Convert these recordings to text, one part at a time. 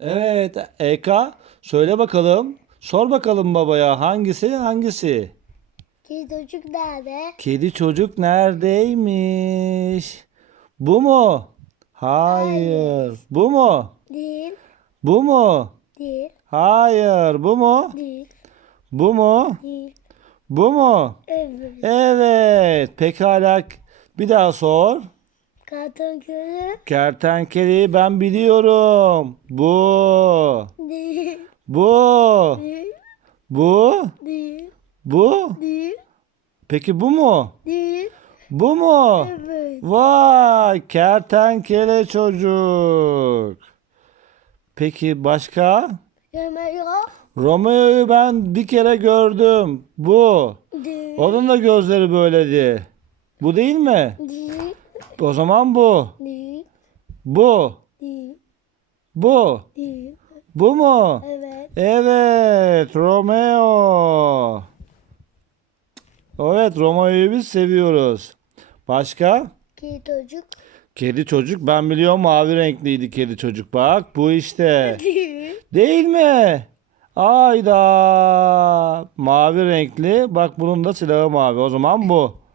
Evet, Eka söyle bakalım. Sor bakalım babaya hangisi hangisi? Kedi çocuk nerede? Kedi çocuk neredeymiş? Bu mu? Hayır. Bu mu? Değil. Bu mu? Değil. Hayır. Bu mu? Değil. Bu mu? Değil. Bu mu? Evet. Evet. Pekala. Bir daha sor. Karton körü. Kertenkeleyi ben biliyorum. Bu. Değil. Bu. Değil. Bu. Değil. Bu. Değil. Peki bu mu? Değil. Bu mu? Evet. Vay kertenkele çocuk. Peki başka? Yok. Romeo'yu ben bir kere gördüm. Bu. Değil. Onun da gözleri böyleydi. Bu değil mi? Değil. O zaman bu. Değil. Bu. Değil. Bu. Değil. Bu mu? Evet. Evet, Romeo. Evet, Romeo'yu biz seviyoruz. Başka? Kedi çocuk. Kedi çocuk ben biliyorum mavi renkliydi kedi çocuk bak bu işte. Değil. Değil mi? Ayda mavi renkli bak bunun da silahı mavi o zaman bu.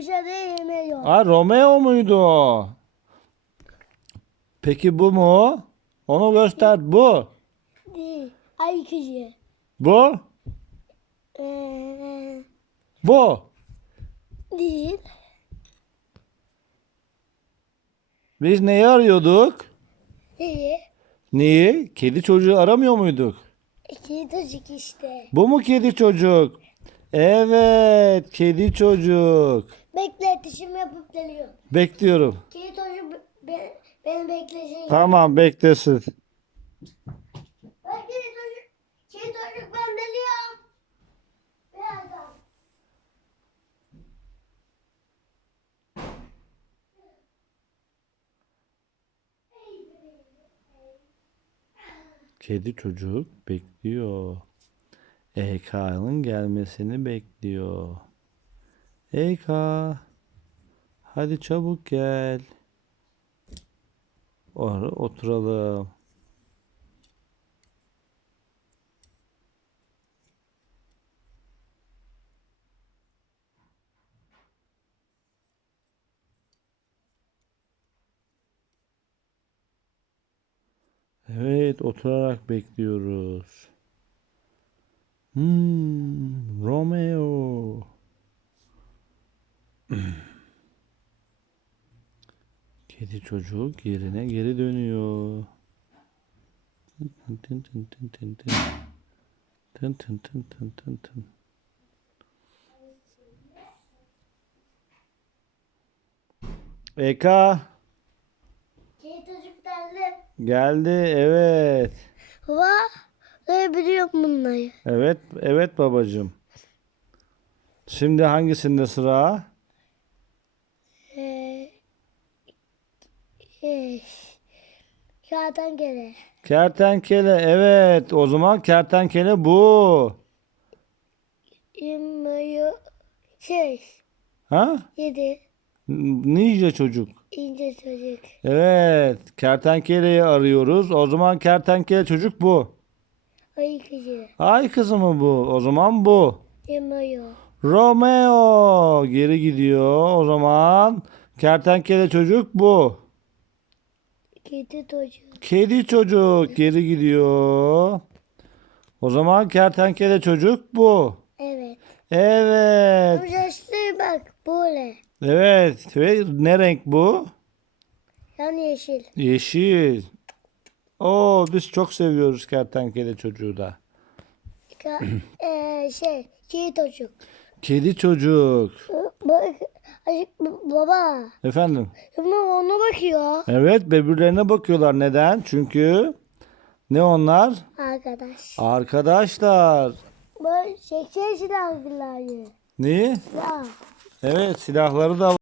Değil. Bu şeyde yemek yok. Ha Romeo muydu o? Peki bu mu? Onu göster bu. Değil. Ay kızı. Bu. Ee, Bu. değil. Biz neyi arıyorduk? Değil. Neyi? Kedi çocuğu aramıyor muyduk? Kedi çocuk işte. Bu mu kedi çocuk? Evet, kedi çocuk. Bekle iletişim yapıp geliyorum. Bekliyorum. Kedi çocuk be, be, beni beklesin. Tamam, beklesin. Ben kedi çocuk, kedi çocuk ben geliyorum. Birazdan. Kedi çocuk bekliyor. EK'nın gelmesini bekliyor. EK, hadi çabuk gel. Orada oturalım. Evet, oturarak bekliyoruz. Hmm, Romeo. Kedi çocuk yerine geri dönüyor. Tın tın tın tın tın tın. Tın tın tın tın tın tın. Eka Kedi çocuk geldi. geldi evet. Baba, ne biliyorum bunları. Evet, evet babacığım. Şimdi hangisinde sıra? Ee, kağıttan gele. Kertenkele, evet. O zaman kertenkele bu. Yemeği, şey, Ha? yedi. Ninja çocuk. ince çocuk. Evet, kertenkeleyi arıyoruz. O zaman kertenkele çocuk bu. Ay kızı. Ay kızı mı bu? O zaman bu. Yemeği. Romeo geri gidiyor. O zaman kertenkele çocuk bu. Kedi çocuk. Kedi çocuk geri gidiyor. O zaman kertenkele çocuk bu. Evet. Evet. Yaşlı bak böyle. Evet. Ve ne renk bu? Yani yeşil. Yeşil. Oo biz çok seviyoruz kertenkele çocuğu da. Ka ee, şey, kedi çocuk. Kedi çocuk. Bak, ay, baba. Efendim. Ama ona bakıyor. Evet birbirlerine bakıyorlar. Neden? Çünkü ne onlar? Arkadaş. Arkadaşlar. Bu şeker silahları. Ne? Ya. Evet silahları da